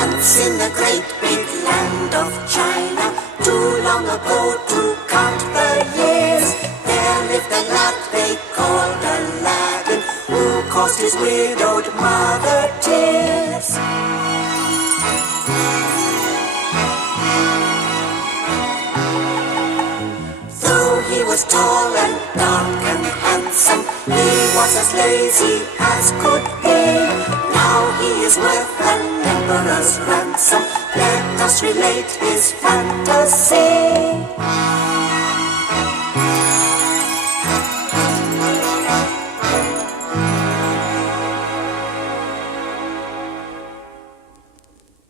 Once in the great big land of China, too long ago to count the years, there lived a lad they called Aladdin, who caused his widowed mother tears. Though he was tall and dark and handsome, he was as lazy as could be. Now he is worth an emperor's ransom. Let us relate his fantasy.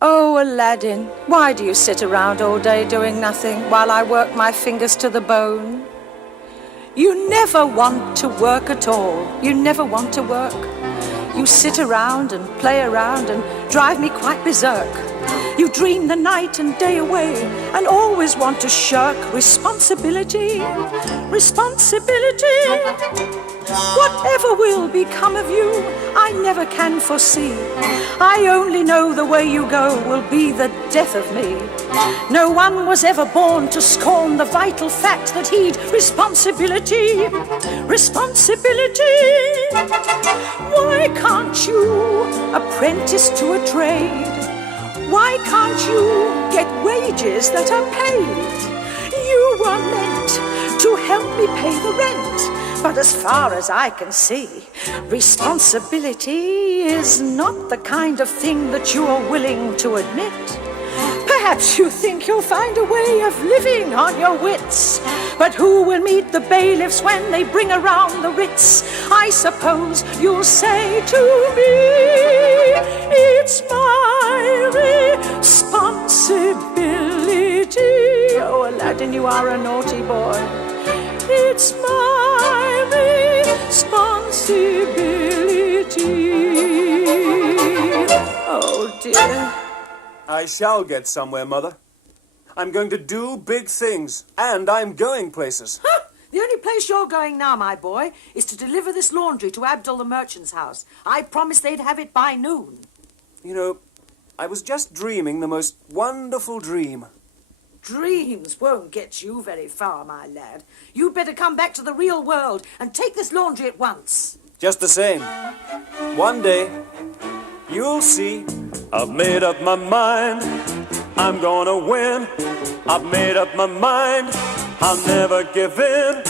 Oh, Aladdin, why do you sit around all day doing nothing while I work my fingers to the bone? You never want to work at all. You never want to work. You sit around and play around and drive me quite berserk. You dream the night and day away and always want to shirk responsibility. Responsibility. Whatever will become of you, I never can foresee. I only know the way you go will be the death of me. No one was ever born to scorn the vital fact that he'd responsibility. Responsibility. Why can't you apprentice to a trade? Why can't you get wages that are paid? You were meant to help me pay the rent. But as far as I can see, responsibility is not the kind of thing that you are willing to admit. Perhaps you think you'll find a way of living on your wits. But who will meet the bailiffs when they bring around the writs? I suppose you'll say to me, it's my responsibility. Oh, Aladdin, you are a naughty boy. It's my responsibility. Oh, dear. I shall get somewhere, Mother. I'm going to do big things, and I'm going places. Huh? The only place you're going now, my boy, is to deliver this laundry to Abdul the merchant's house. I promised they'd have it by noon. You know, I was just dreaming the most wonderful dream. Dreams won't get you very far, my lad. You'd better come back to the real world and take this laundry at once. Just the same. One day, you'll see. I've made up my mind. I'm gonna win. I've made up my mind. I'll never give in.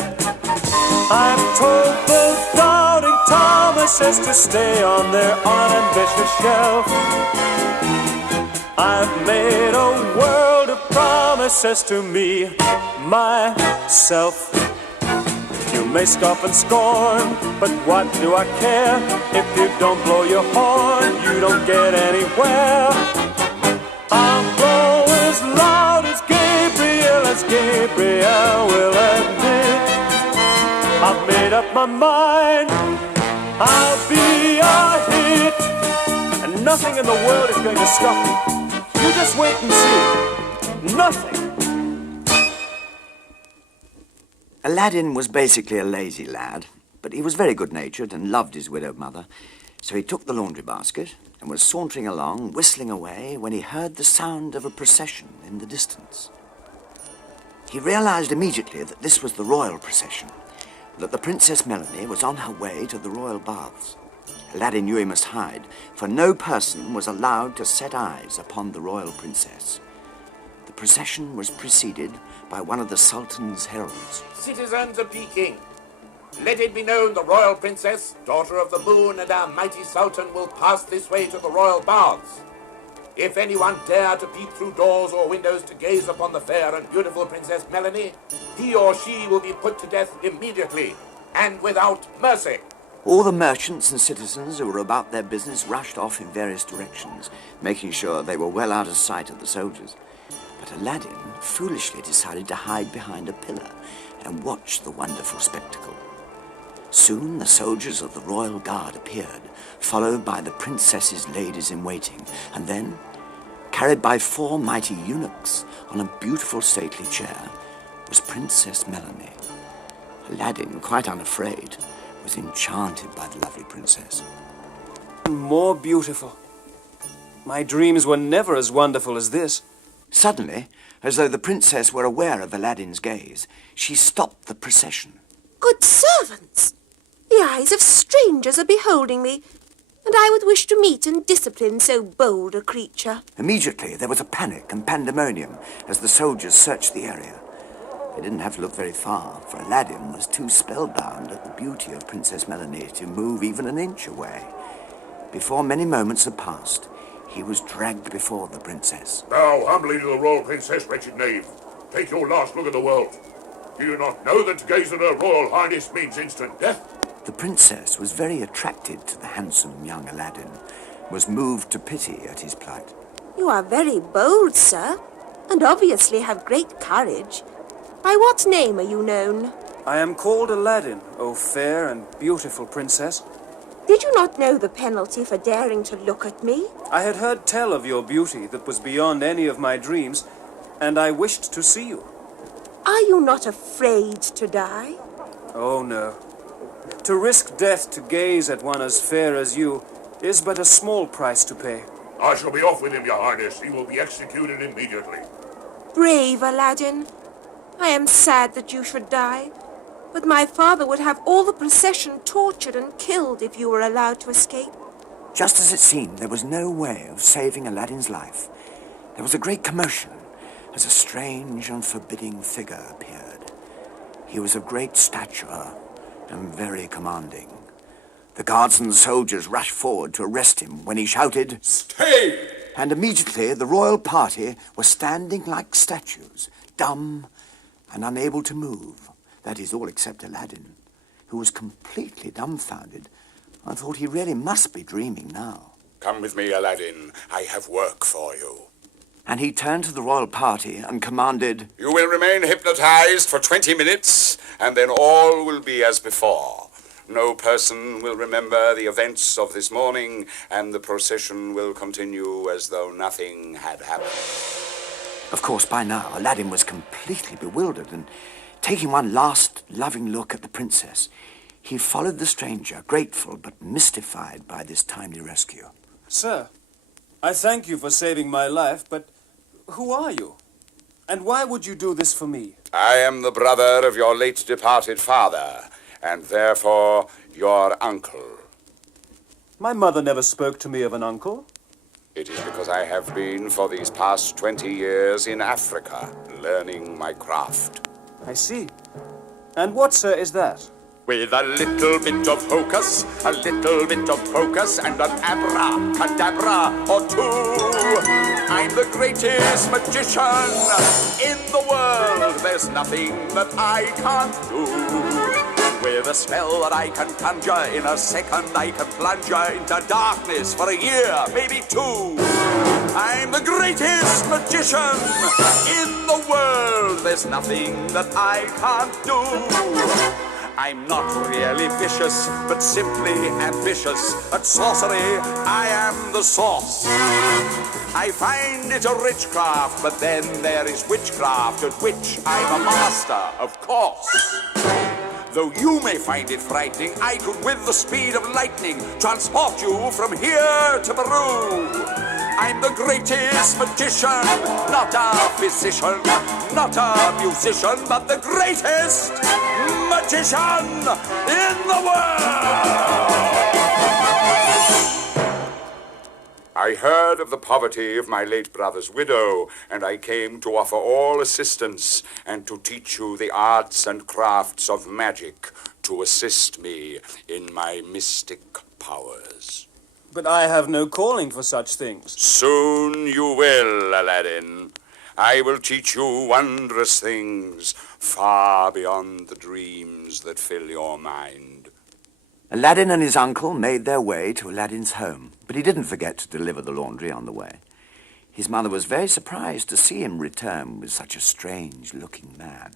I've told those doubting Thomases to stay on their unambitious shelf. I've made a world of promises to me, myself. You may scoff and scorn, but what do I care? If you don't blow your horn, you don't get anywhere. I'll blow as loud as Gabriel will admit. I've made up my mind, I'll be a hit, and nothing in the world is going to stop me. You just wait and see. Nothing. Aladdin was basically a lazy lad, but he was very good-natured and loved his widowed mother. So he took the laundry basket and was sauntering along, whistling away, when he heard the sound of a procession in the distance. He realized immediately that this was the royal procession, that the Princess Melanie was on her way to the royal baths. Aladdin knew he must hide, for no person was allowed to set eyes upon the royal princess. The procession was preceded by one of the Sultan's heralds. Citizens of Peking, let it be known the royal princess, daughter of the moon, and our mighty Sultan will pass this way to the royal baths. If anyone dare to peep through doors or windows to gaze upon the fair and beautiful Princess Melanie, he or she will be put to death immediately and without mercy. All the merchants and citizens who were about their business rushed off in various directions, making sure they were well out of sight of the soldiers. But Aladdin foolishly decided to hide behind a pillar and watch the wonderful spectacle. Soon the soldiers of the royal guard appeared, followed by the princess's ladies-in-waiting, and then, carried by 4 mighty eunuchs on a beautiful stately chair, was Princess Melanie. Aladdin, quite unafraid, was enchanted by the lovely princess. More beautiful. My dreams were never as wonderful as this. Suddenly, as though the princess were aware of Aladdin's gaze, she stopped the procession. Good servants, the eyes of strangers are beholding me, and I would wish to meet and discipline so bold a creature. Immediately, there was a panic and pandemonium as the soldiers searched the area. They didn't have to look very far, for Aladdin was too spellbound at the beauty of Princess Melanie to move even an inch away. Before many moments had passed, he was dragged before the princess. Bow humbly to the royal princess, wretched knave. Take your last look at the world. Do you not know that to gaze at her royal highness means instant death? The princess was very attracted to the handsome young Aladdin, was moved to pity at his plight. You are very bold, sir, and obviously have great courage. By what name are you known? I am called Aladdin, O fair and beautiful princess. Did you not know the penalty for daring to look at me? I had heard tell of your beauty that was beyond any of my dreams, and I wished to see you. Are you not afraid to die? Oh, no. To risk death to gaze at one as fair as you is but a small price to pay. I shall be off with him, your highness. He will be executed immediately. Brave Aladdin. I am sad that you should die, but my father would have all the procession tortured and killed if you were allowed to escape. Just as it seemed there was no way of saving Aladdin's life, there was a great commotion as a strange and forbidding figure appeared. He was of great stature and very commanding. The guards and the soldiers rushed forward to arrest him when he shouted, "Stay!" And immediately the royal party were standing like statues, dumb and unable to move. That is, all except Aladdin, who was completely dumbfounded and thought he really must be dreaming now. Come with me, Aladdin. I have work for you. And he turned to the royal party and commanded, You will remain hypnotized for 20 minutes, and then all will be as before. No person will remember the events of this morning, and the procession will continue as though nothing had happened. Of course, by now, Aladdin was completely bewildered, and taking one last loving look at the princess, he followed the stranger, grateful but mystified by this timely rescue. Sir, I thank you for saving my life, but who are you? And why would you do this for me? I am the brother of your late departed father, and therefore your uncle. My mother never spoke to me of an uncle. It is because I have been for these past 20 years in Africa, learning my craft. I see. And what, sir, is that? With a little bit of hocus, a little bit of focus, and an abracadabra or two, I'm the greatest magician in the world. There's nothing that I can't do. With a spell that I can conjure, in a second I can plunge you into darkness for a year, maybe two. I'm the greatest magician in the world. There's nothing that I can't do. I'm not really vicious, but simply ambitious. At sorcery, I am the source. I find it a rich craft, but then there is witchcraft, at which I'm a master, of course. Though you may find it frightening, I could, with the speed of lightning, transport you from here to Peru. I'm the greatest magician, not a physician, not a musician, but the greatest magician in the world! I heard of the poverty of my late brother's widow, and I came to offer all assistance and to teach you the arts and crafts of magic to assist me in my mystic powers. But I have no calling for such things. Soon you will, Aladdin. I will teach you wondrous things far beyond the dreams that fill your mind. Aladdin and his uncle made their way to Aladdin's home, but he didn't forget to deliver the laundry on the way. His mother was very surprised to see him return with such a strange-looking man.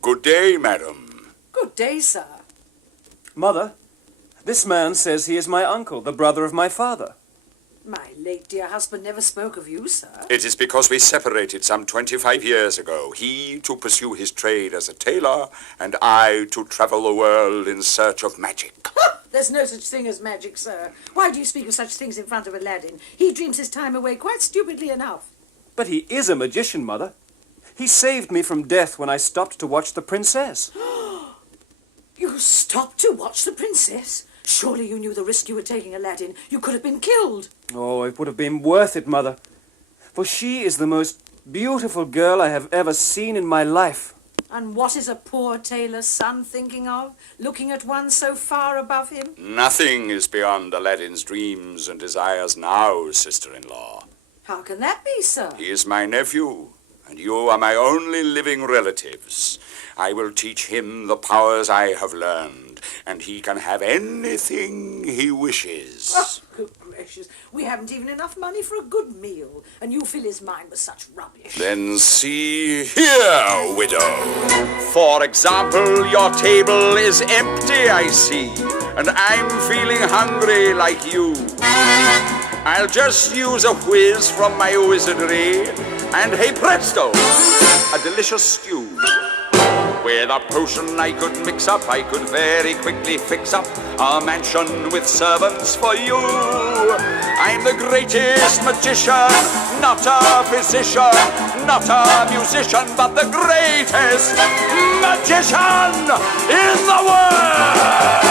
Good day, madam. Good day, sir. Mother, this man says he is my uncle, the brother of my father. My late dear husband never spoke of you, sir. It is because we separated some 25 years ago. He to pursue his trade as a tailor, and I to travel the world in search of magic. There's no such thing as magic, sir. Why do you speak of such things in front of Aladdin? He dreams his time away quite stupidly enough. But he is a magician, Mother. He saved me from death when I stopped to watch the princess. You stopped to watch the princess? Surely you knew the risk you were taking, Aladdin. You could have been killed. Oh, it would have been worth it, Mother. For she is the most beautiful girl I have ever seen in my life. And what is a poor tailor's son thinking of, looking at one so far above him? Nothing is beyond Aladdin's dreams and desires now, sister-in-law. How can that be, sir? He is my nephew, and you are my only living relatives. I will teach him the powers I have learned, and he can have anything he wishes. Oh, good gracious. We haven't even enough money for a good meal, and you fill his mind with such rubbish. Then see here, widow. For example, your table is empty, I see, and I'm feeling hungry like you. I'll just use a whiz from my wizardry, and hey presto, a delicious stew. With a potion I could mix up, I could very quickly fix up a mansion with servants for you. I'm the greatest magician, not a physician, not a musician, but the greatest magician in the world!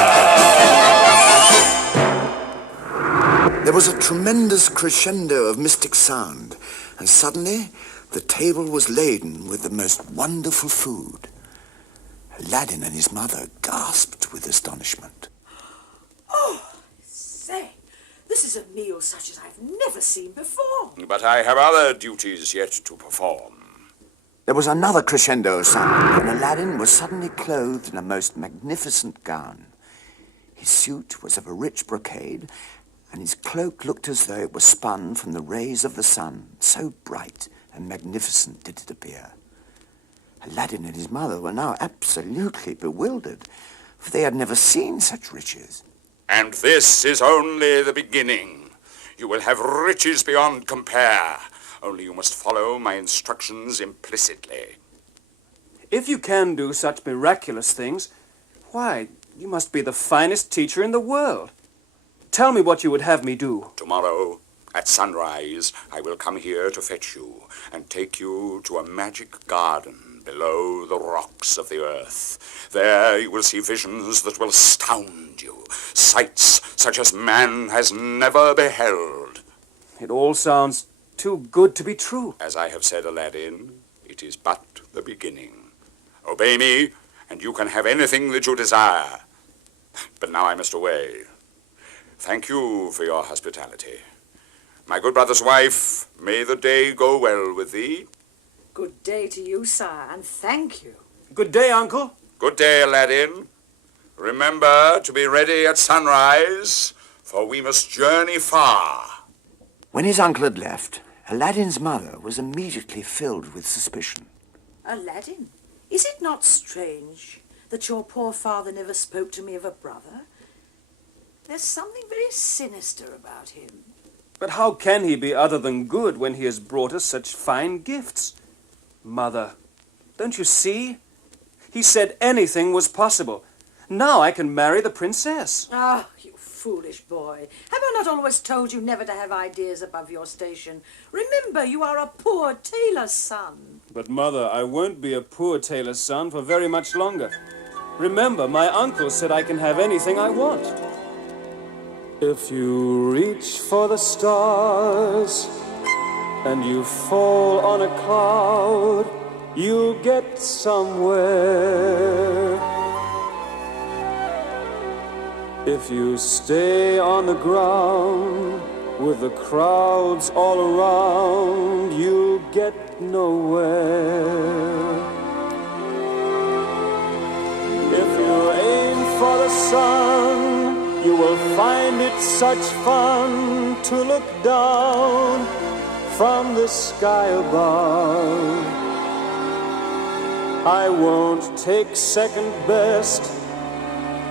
There was a tremendous crescendo of mystic sound, and suddenly the table was laden with the most wonderful food. Aladdin and his mother gasped with astonishment. Oh, say, this is a meal such as I've never seen before. But I have other duties yet to perform. There was another crescendo of sound, and Aladdin was suddenly clothed in a most magnificent gown. His suit was of a rich brocade, and his cloak looked as though it was spun from the rays of the sun. So bright and magnificent did it appear. Aladdin and his mother were now absolutely bewildered, for they had never seen such riches. And this is only the beginning. You will have riches beyond compare. Only you must follow my instructions implicitly. If you can do such miraculous things, why, you must be the finest teacher in the world. Tell me what you would have me do. Tomorrow, at sunrise, I will come here to fetch you and take you to a magic garden below the rocks of the earth. There you will see visions that will astound you, sights such as man has never beheld. It all sounds too good to be true. As I have said, Aladdin, it is but the beginning. Obey me, and you can have anything that you desire. But now I must away. Thank you for your hospitality. My good brother's wife, may the day go well with thee. Good day to you, sire, and thank you. Good day, Uncle. Good day, Aladdin. Remember to be ready at sunrise, for we must journey far. When his uncle had left, Aladdin's mother was immediately filled with suspicion. Aladdin, is it not strange that your poor father never spoke to me of a brother? There's something very sinister about him. But how can he be other than good when he has brought us such fine gifts? Mother, don't you see? He said anything was possible. Now I can marry the princess. Ah, you foolish boy. Have I not always told you never to have ideas above your station? Remember, you are a poor tailor's son. But, Mother, I won't be a poor tailor's son for very much longer. Remember, my uncle said I can have anything I want. If you reach for the stars and you fall on a cloud, you'll get somewhere. If you stay on the ground with the crowds all around, you'll get nowhere. If you aim for the sun, you will find it such fun to look down from the sky above. I won't take second best,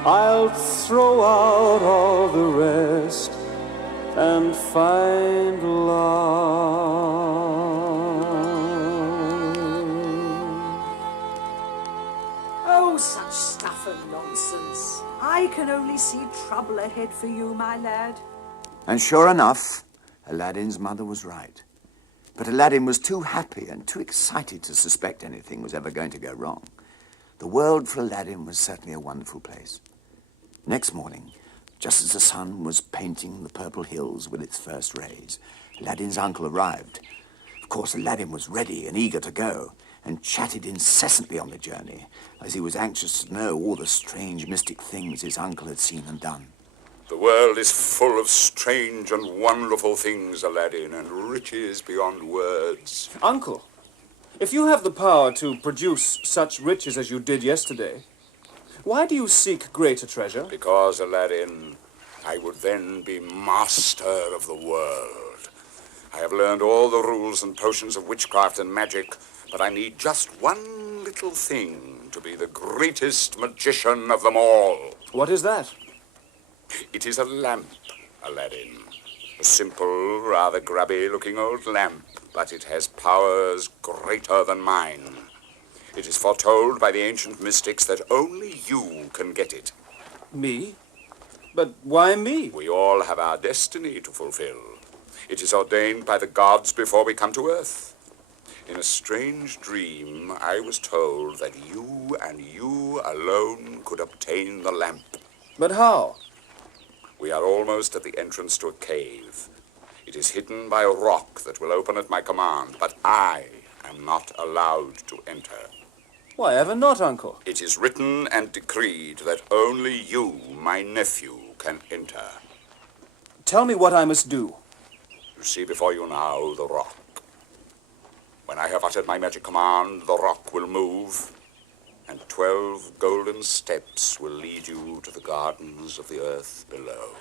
I'll throw out all the rest. and find love. Oh, such stuff and nonsense. I can only see trouble ahead for you, my lad. And sure enough, Aladdin's mother was right. But Aladdin was too happy and too excited to suspect anything was ever going to go wrong. The world for Aladdin was certainly a wonderful place. Next morning, just as the sun was painting the purple hills with its first rays, Aladdin's uncle arrived. Of course, Aladdin was ready and eager to go, and chatted incessantly on the journey, as he was anxious to know all the strange mystic things his uncle had seen and done. The world is full of strange and wonderful things, Aladdin, and riches beyond words. Uncle, if you have the power to produce such riches as you did yesterday, why do you seek greater treasure? Because, Aladdin, I would then be master of the world. I have learned all the rules and potions of witchcraft and magic, but I need just one little thing to be the greatest magician of them all. What is that? It is a lamp, Aladdin. A simple, rather grubby-looking old lamp, but it has powers greater than mine. It is foretold by the ancient mystics that only you can get it. Me? But why me? We all have our destiny to fulfill. It is ordained by the gods before we come to Earth. In a strange dream, I was told that you and you alone could obtain the lamp. But how? We are almost at the entrance to a cave. It is hidden by a rock that will open at my command, but I am not allowed to enter. Why ever not, Uncle? It is written and decreed that only you, my nephew, can enter. Tell me what I must do. You see before you now the rock. When I have uttered my magic command, the rock will move, and 12 golden steps will lead you to the gardens of the earth below.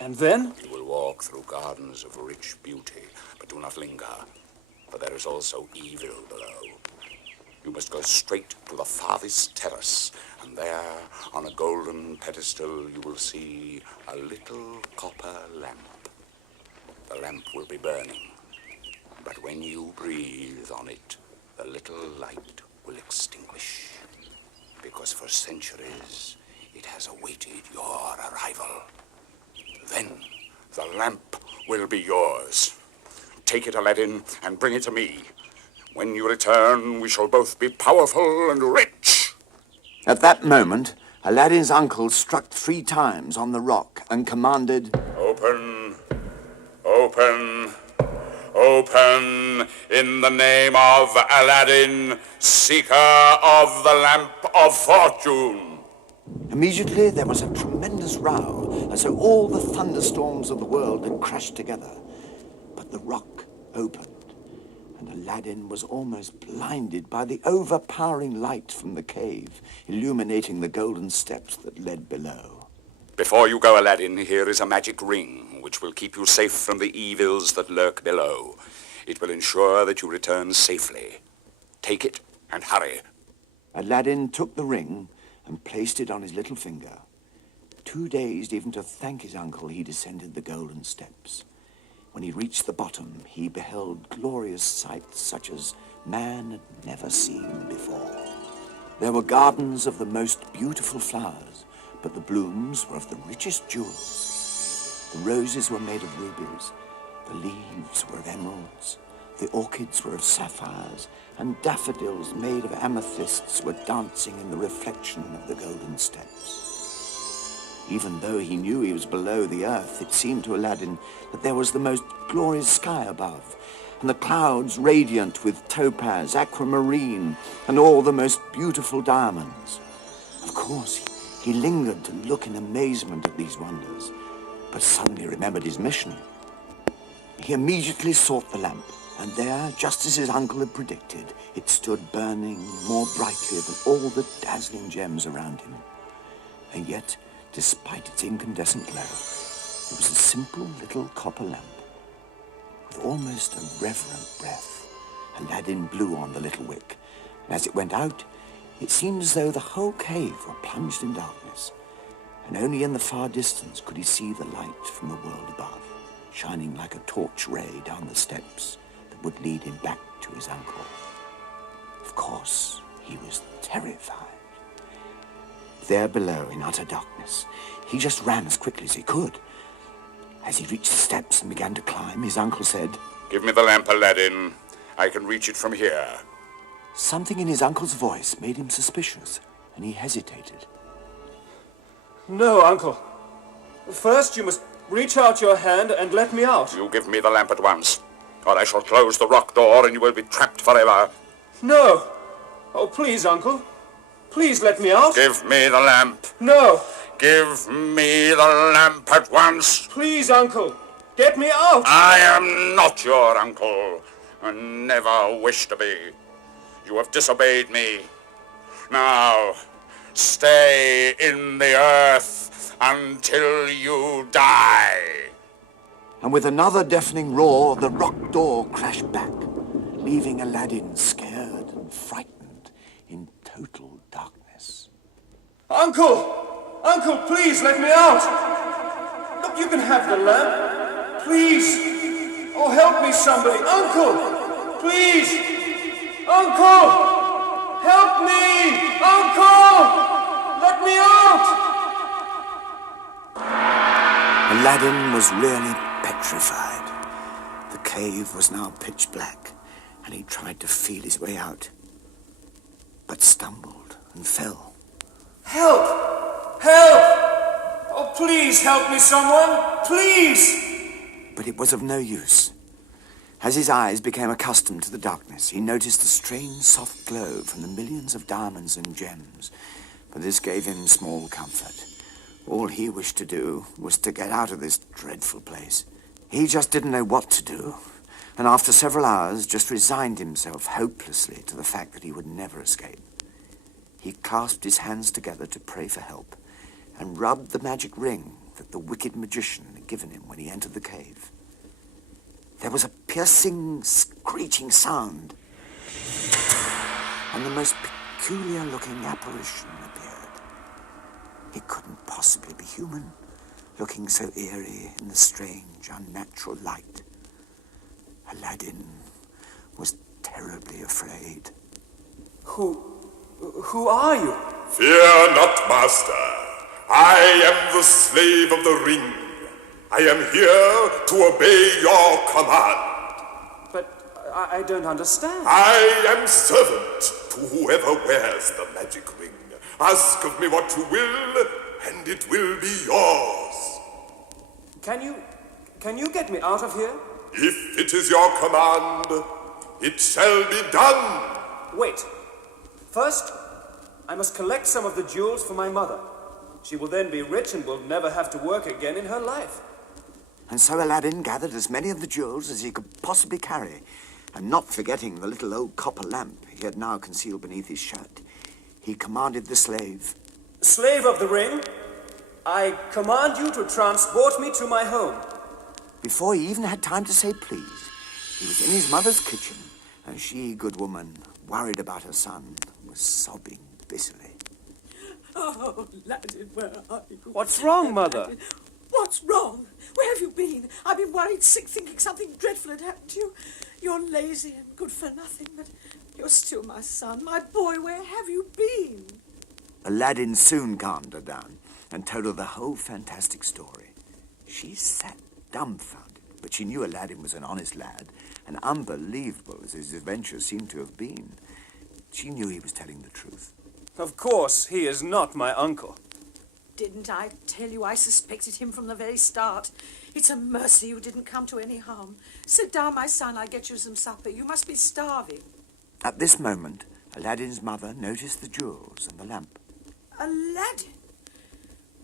And then? You will walk through gardens of rich beauty, but do not linger, for there is also evil below. You must go straight to the farthest terrace, and there, on a golden pedestal, you will see a little copper lamp. The lamp will be burning, but when you breathe on it, the little light will extinguish, because for centuries it has awaited your arrival. Then the lamp will be yours. Take it, Aladdin, and bring it to me. When you return, we shall both be powerful and rich. At that moment, Aladdin's uncle struck 3 times on the rock and commanded, Open, open, open, in the name of Aladdin, seeker of the lamp of fortune. Immediately there was a tremendous row, as though all the thunderstorms of the world had crashed together. But the rock opened, and Aladdin was almost blinded by the overpowering light from the cave, illuminating the golden steps that led below. Before you go, Aladdin, here is a magic ring, which will keep you safe from the evils that lurk below. It will ensure that you return safely. Take it and hurry. Aladdin took the ring and placed it on his little finger. Too dazed even to thank his uncle, he descended the golden steps. When he reached the bottom, he beheld glorious sights such as man had never seen before. There were gardens of the most beautiful flowers, but the blooms were of the richest jewels. The roses were made of rubies, the leaves were of emeralds, the orchids were of sapphires, and daffodils made of amethysts were dancing in the reflection of the golden steps. Even though he knew he was below the earth, it seemed to Aladdin that there was the most glorious sky above, and the clouds radiant with topaz, aquamarine, and all the most beautiful diamonds. Of course, he lingered to look in amazement at these wonders, but suddenly remembered his mission. He immediately sought the lamp, and there, just as his uncle had predicted, it stood burning more brightly than all the dazzling gems around him. And yet, despite its incandescent glow, it was a simple little copper lamp. With almost a reverent breath, Aladdin blew on the little wick, and as it went out, it seemed as though the whole cave were plunged in darkness, and only in the far distance could he see the light from the world above. shining like a torch ray down the steps that would lead him back to his uncle. Of course, he was terrified. There below, in utter darkness, he just ran as quickly as he could. As he reached the steps and began to climb, his uncle said, "Give me the lamp, Aladdin. I can reach it from here." Something in his uncle's voice made him suspicious, and he hesitated. No, Uncle. First, you must reach out your hand and let me out. You give me the lamp at once, or I shall close the rock door and you will be trapped forever. No. Oh, please, Uncle. Please let me out. Give me the lamp. No. Give me the lamp at once. Please, Uncle. Get me out. I am not your uncle, and never wish to be. You have disobeyed me. Now, stay in the earth until you die. And with another deafening roar, the rock door crashed back, leaving Aladdin scared and frightened in total darkness. Uncle! Uncle, please let me out. Look, you can have the lamp. Please. Oh, help me, somebody. Uncle! Please! Uncle! Help me! Uncle! Let me out! Aladdin was really petrified. The cave was now pitch black, and he tried to feel his way out, but stumbled and fell. Help! Help! Oh, please help me, someone! Please! But it was of no use. As his eyes became accustomed to the darkness, he noticed a strange soft glow from the millions of diamonds and gems, but this gave him small comfort. All he wished to do was to get out of this dreadful place. He just didn't know what to do, and after several hours just resigned himself hopelessly to the fact that he would never escape. He clasped his hands together to pray for help, and rubbed the magic ring that the wicked magician had given him when he entered the cave. There was a piercing, screeching sound, and the most peculiar-looking apparition appeared. It couldn't possibly be human, looking so eerie in the strange, unnatural light. Aladdin was terribly afraid. Who are you? Fear not, master. I am the slave of the ring. I am here to obey your command. But I don't understand. I am servant to whoever wears the magic ring. Ask of me what you will, and it will be yours. Can you get me out of here? If it is your command, it shall be done. Wait. First, I must collect some of the jewels for my mother. She will then be rich and will never have to work again in her life. And so Aladdin gathered as many of the jewels as he could possibly carry, and not forgetting the little old copper lamp he had now concealed beneath his shirt, he commanded the slave. Slave of the ring, I command you to transport me to my home. Before he even had time to say please, he was in his mother's kitchen, and she, good woman, worried about her son, was sobbing bitterly. Oh, Aladdin, where are you? What's wrong, Mother? What's wrong? Where have you been? I've been worried sick, thinking something dreadful had happened to you. You're lazy and good for nothing, but you're still my son, my boy. Where have you been? Aladdin soon calmed her down and told her the whole fantastic story. She sat dumbfounded, but she knew Aladdin was an honest lad, and unbelievable as his adventure seemed to have been, she knew he was telling the truth. Of course, he is not my uncle. Didn't I tell you I suspected him from the very start? It's a mercy you didn't come to any harm. Sit down, my son, I'll get you some supper. You must be starving. At this moment, Aladdin's mother noticed the jewels and the lamp. Aladdin?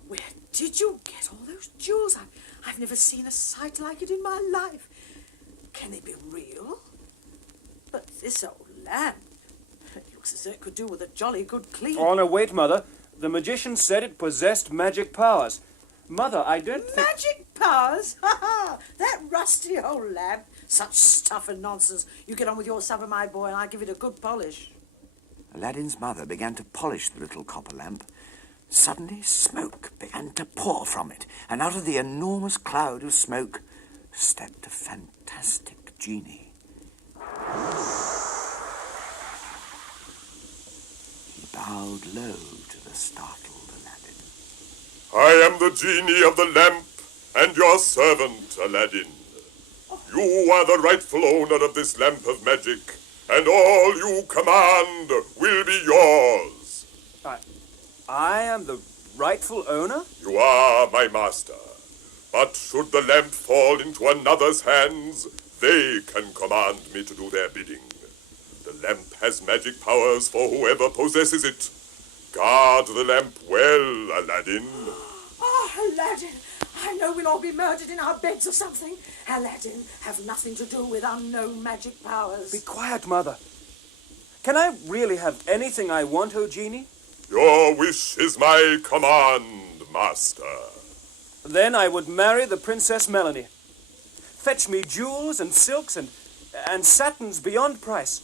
Where did you get all those jewels? I've never seen a sight like it in my life. Can they be real? But this old lamp, it looks as though it could do with a jolly good clean. Oh, no, wait, Mother. The magician said it possessed magic powers. Mother, I don't think... Magic powers? Ha ha! That rusty old lamp. Such stuff and nonsense. You get on with your supper, my boy, and I'll give it a good polish. Aladdin's mother began to polish the little copper lamp. Suddenly, smoke began to pour from it, and out of the enormous cloud of smoke stepped a fantastic genie. He bowed low to the startled Aladdin. I am the genie of the lamp and your servant, Aladdin. You are the rightful owner of this lamp of magic, and all you command will be yours. I am the rightful owner? You are my master. But should the lamp fall into another's hands, they can command me to do their bidding. The lamp has magic powers for whoever possesses it. Guard the lamp well, Aladdin. Oh, Aladdin, I know we'll all be murdered in our beds or something. Aladdin, have nothing to do with unknown magic powers. Be quiet, Mother. Can I really have anything I want, O Genie? Your wish is my command, Master. Then I would marry the Princess Melanie. Fetch me jewels and silks and satins beyond price,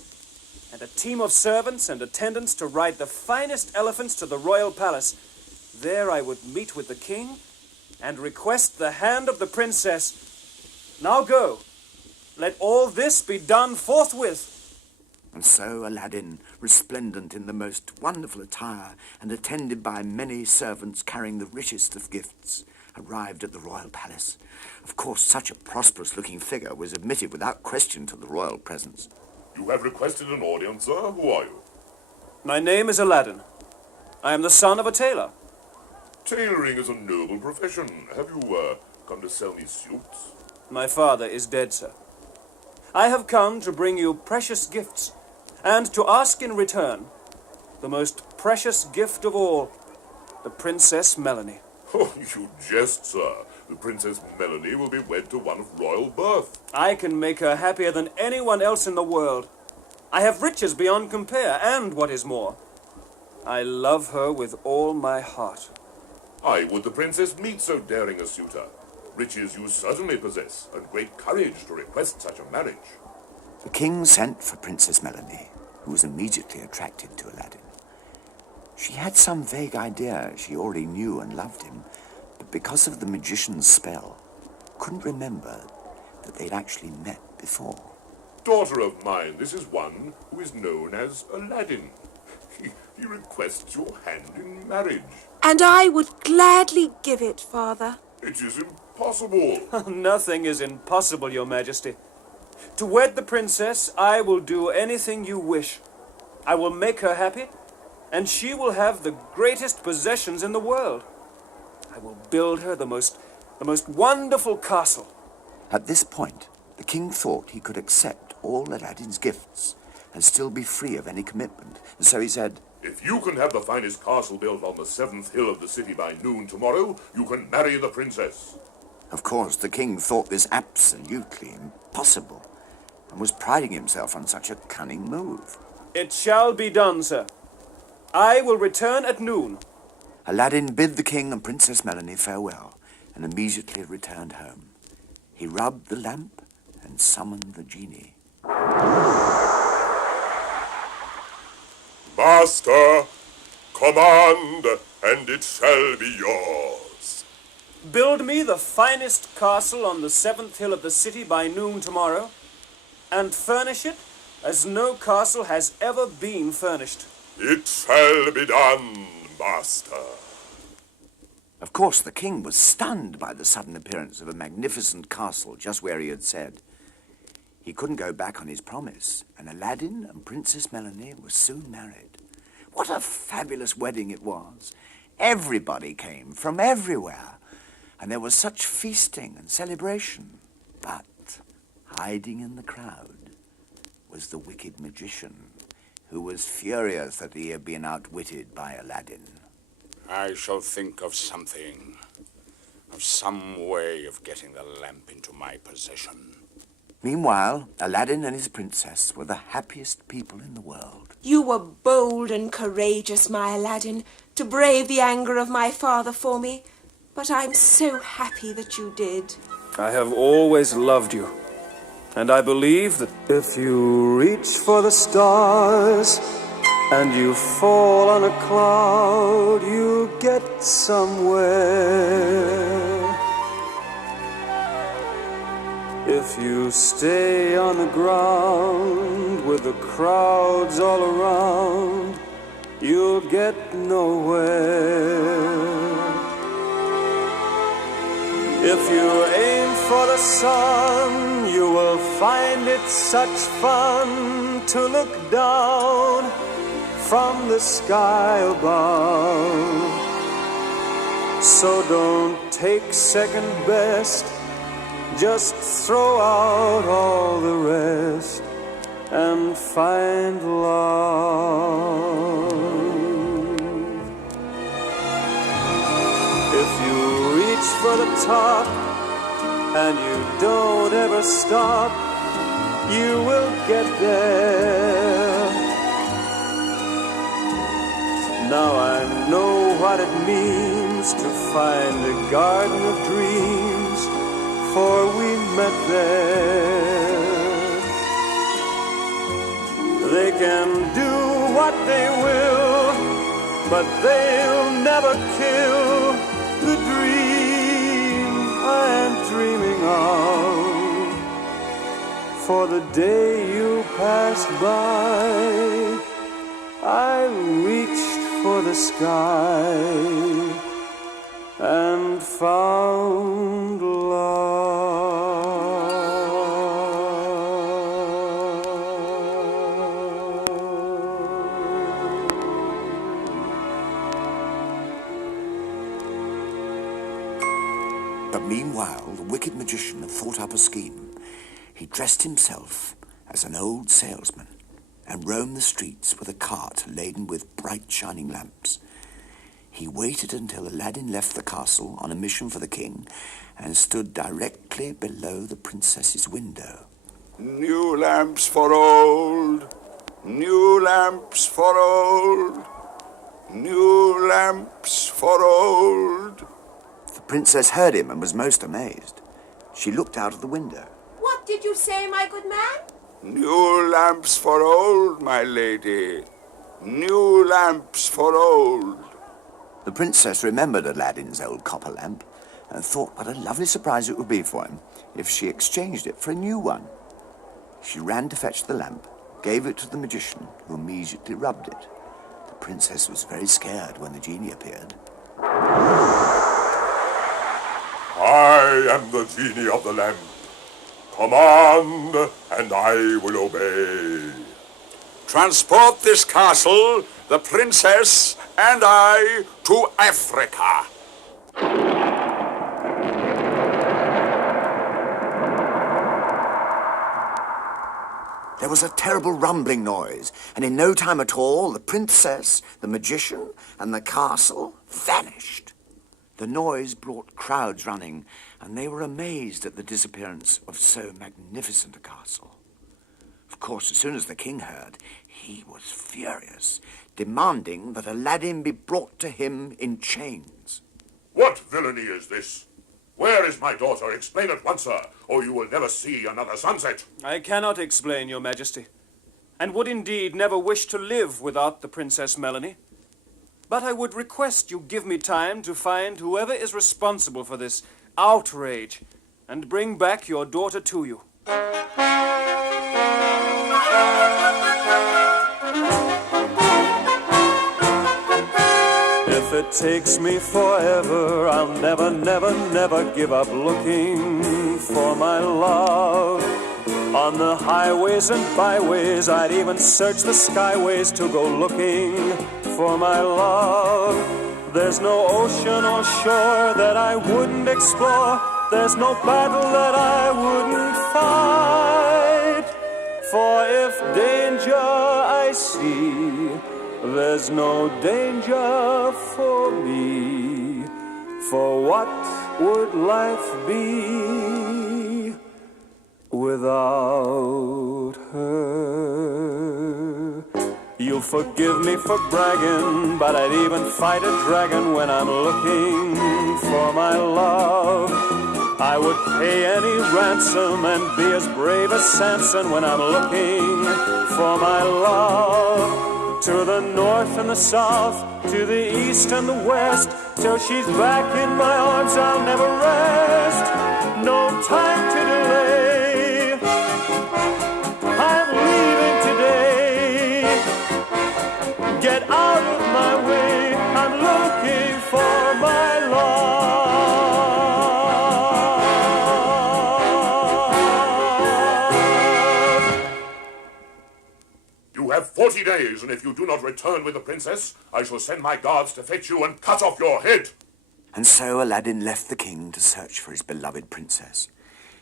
and a team of servants and attendants to ride the finest elephants to the royal palace. There I would meet with the king and request the hand of the princess. Now go. Let all this be done forthwith. And so Aladdin, resplendent in the most wonderful attire and attended by many servants carrying the richest of gifts, arrived at the royal palace. Of course, such a prosperous-looking figure was admitted without question to the royal presence. You have requested an audience, sir. Who are you? My name is Aladdin. I am the son of a tailor. Tailoring is a noble profession. Have you, come to sell me suits? My father is dead, sir. I have come to bring you precious gifts, and to ask in return the most precious gift of all, the Princess Melanie. Oh, you jest, sir. The Princess Melanie will be wed to one of royal birth. I can make her happier than anyone else in the world. I have riches beyond compare, and what is more, I love her with all my heart. Aye, would the princess meet so daring a suitor? Riches you certainly possess, and great courage to request such a marriage. The king sent for Princess Melanie, who was immediately attracted to Aladdin. She had some vague idea she already knew and loved him, but because of the magician's spell, couldn't remember that they'd actually met before. Daughter of mine, this is one who is known as Aladdin. He requests your hand in marriage. And I would gladly give it, Father. It is impossible. Nothing is impossible, Your Majesty. To wed the princess, I will do anything you wish. I will make her happy, and she will have the greatest possessions in the world. I will build her the most wonderful castle. At this point, the king thought he could accept all Aladdin's gifts and still be free of any commitment. And so he said, If you can have the finest castle built on the 7th hill of the city by noon tomorrow, you can marry the princess. Of course, the king thought this absolutely impossible and was priding himself on such a cunning move. It shall be done, sir. I will return at noon. Aladdin bid the king and Princess Melanie farewell and immediately returned home. He rubbed the lamp and summoned the genie. Master, command, and it shall be yours. Build me the finest castle on the 7th hill of the city by noon tomorrow, and furnish it as no castle has ever been furnished. It shall be done, Master. Of course, the king was stunned by the sudden appearance of a magnificent castle just where he had said. He couldn't go back on his promise, and Aladdin and Princess Melanie were soon married. What a fabulous wedding it was. Everybody came from everywhere, and there was such feasting and celebration. But hiding in the crowd was the wicked magician, who was furious that he had been outwitted by Aladdin. I shall think of something, of some way of getting the lamp into my possession. Meanwhile, Aladdin and his princess were the happiest people in the world. You were bold and courageous, my Aladdin, to brave the anger of my father for me, but I'm so happy that you did. I have always loved you, and I believe that if you reach for the stars and you fall on a cloud, you'll get somewhere. If you stay on the ground with the crowds all around, you'll get nowhere. If you aim for the sun, you will find it such fun to look down from the sky above. So don't take second best, just throw out all the rest and find love. If you reach for the top and you don't ever stop, you will get there. Now I know what it means to find a garden of dreams, for we met there. They can do what they will, but they'll never kill the dream I am dreaming of. For the day you passed by, I reached for the sky and found love. But meanwhile, the wicked magician had thought up a scheme. He dressed himself as an old salesman and roamed the streets with a cart laden with bright shining lamps. He waited until Aladdin left the castle on a mission for the king and stood directly below the princess's window. New lamps for old, new lamps for old, new lamps for old. The princess heard him and was most amazed. She looked out of the window. What did you say, my good man? New lamps for old, my lady. New lamps for old. The princess remembered Aladdin's old copper lamp and thought what a lovely surprise it would be for him if she exchanged it for a new one. She ran to fetch the lamp, gave it to the magician, who immediately rubbed it. The princess was very scared when the genie appeared. I am the genie of the lamp. Command, and I will obey. Transport this castle, the princess, and I to Africa. There was a terrible rumbling noise, and in no time at all, the princess, the magician, and the castle vanished. The noise brought crowds running, and they were amazed at the disappearance of so magnificent a castle. Of course, as soon as the king heard, he was furious, demanding that Aladdin be brought to him in chains. What villainy is this? Where is my daughter? Explain at once, sir, or you will never see another sunset. I cannot explain, your majesty, and would indeed never wish to live without the Princess Melanie. But I would request you give me time to find whoever is responsible for this outrage and bring back your daughter to you. If it takes me forever, I'll never, never, never give up looking for my love. On the highways and byways, I'd even search the skyways to go looking for my love. There's no ocean or shore that I wouldn't explore. There's no battle that I wouldn't fight. For if danger I see, there's no danger for me. For what would life be without her? You'll forgive me for bragging, but I'd even fight a dragon when I'm looking for my love. I would pay any ransom and be as brave as Samson when I'm looking for my love. To the north and the south, to the east and the west, till she's back in my arms, I'll never rest. No time to delay, You have 40 days, and if you do not return with the princess, I shall send my guards to fetch you and cut off your head. And so Aladdin left the king to search for his beloved princess.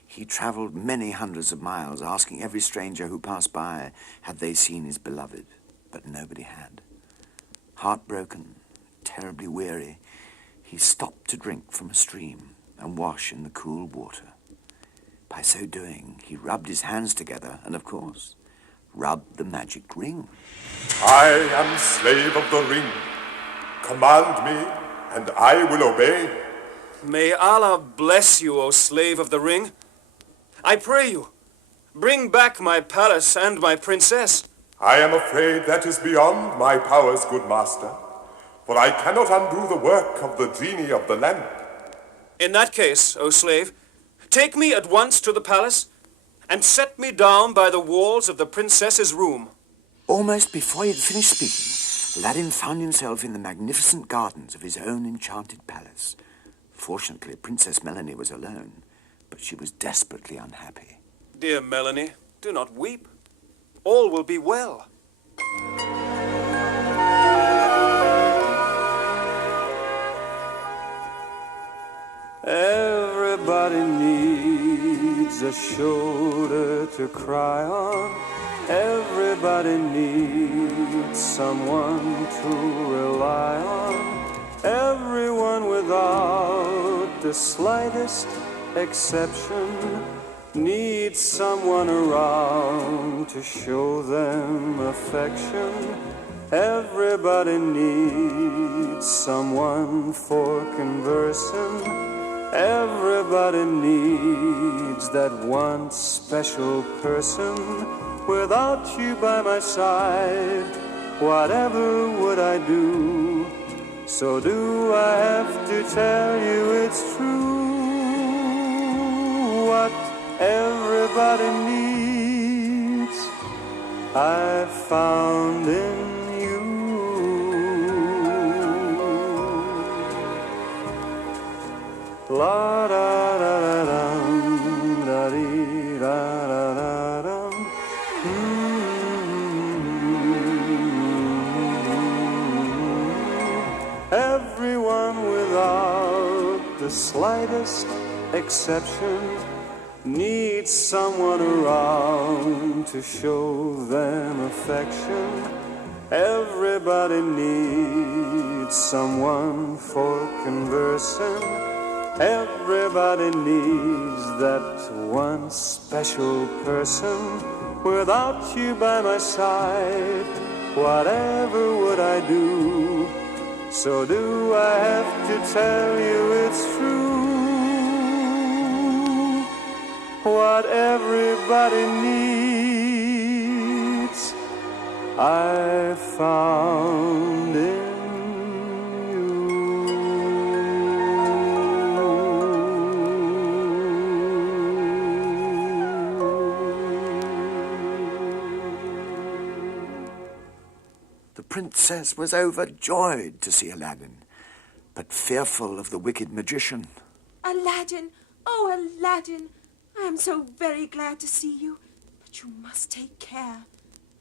He travelled many hundreds of miles, asking every stranger who passed by had they seen his beloved, but nobody had. Heartbroken, terribly weary, he stopped to drink from a stream and wash in the cool water. By so doing, he rubbed his hands together and, of course, rubbed the magic ring. I am slave of the ring. Command me, and I will obey. May Allah bless you, O slave of the ring. I pray you, bring back my palace and my princess. I am afraid that is beyond my powers, good master, for I cannot undo the work of the genie of the lamp. In that case, O slave, take me at once to the palace and set me down by the walls of the princess's room. Almost before he had finished speaking, Aladdin found himself in the magnificent gardens of his own enchanted palace. Fortunately, Princess Melanie was alone, but she was desperately unhappy. Dear Melanie, do not weep. All will be well. Everybody needs a shoulder to cry on. Everybody needs someone to rely on. Everyone without the slightest exception needs someone around to show them affection. Everybody needs someone for conversing. Everybody needs that one special person. Without you by my side, whatever would I do? So do I have to tell you it's true? What everybody needs, I found in you. La da da da dum, da dee da da da dum. Everyone without the slightest exception needs someone around to show them affection. Everybody needs someone for conversing. Everybody needs that one special person. Without you by my side, whatever would I do? So do I have to tell you it's true? What everybody needs, I found in The princess was overjoyed to see Aladdin, but fearful of the wicked magician. Aladdin, oh Aladdin, I am so very glad to see you, but you must take care.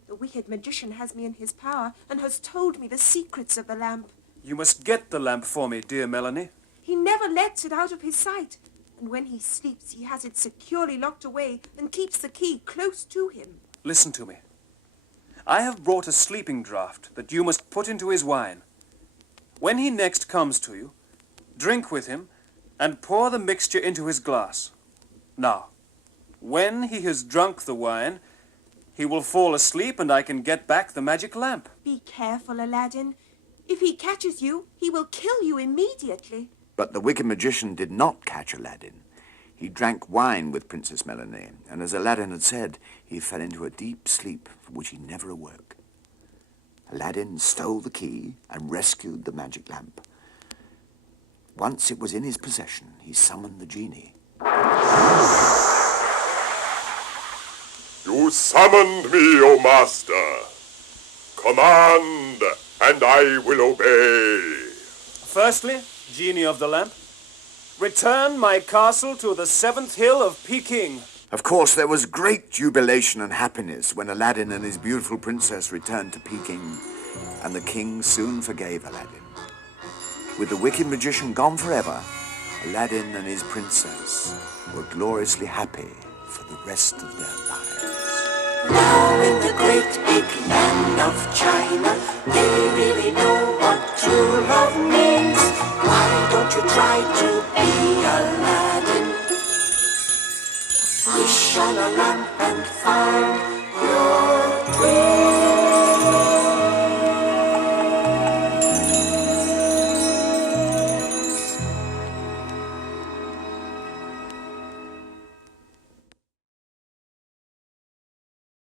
The wicked magician has me in his power and has told me the secrets of the lamp. You must get the lamp for me, dear Melanie. He never lets it out of his sight, and when he sleeps he has it securely locked away and keeps the key close to him. Listen to me. I have brought a sleeping draught that you must put into his wine. When he next comes to you, drink with him and pour the mixture into his glass. Now, when he has drunk the wine, he will fall asleep and I can get back the magic lamp. Be careful, Aladdin. If he catches you, he will kill you immediately. But the wicked magician did not catch Aladdin. He drank wine with Princess Melanie, and as Aladdin had said, he fell into a deep sleep from which he never awoke. Aladdin stole the key and rescued the magic lamp. Once it was in his possession, he summoned the genie. You summoned me, O master. Command, and I will obey. Firstly, genie of the lamp, return my castle to the 7th hill of Peking. Of course, there was great jubilation and happiness when Aladdin and his beautiful princess returned to Peking, and the king soon forgave Aladdin. With the wicked magician gone forever, Aladdin and his princess were gloriously happy for the rest of their lives. Now in the great big land of China, they really know what true love means. Why don't you try to be Aladdin? Wish on a lamp and find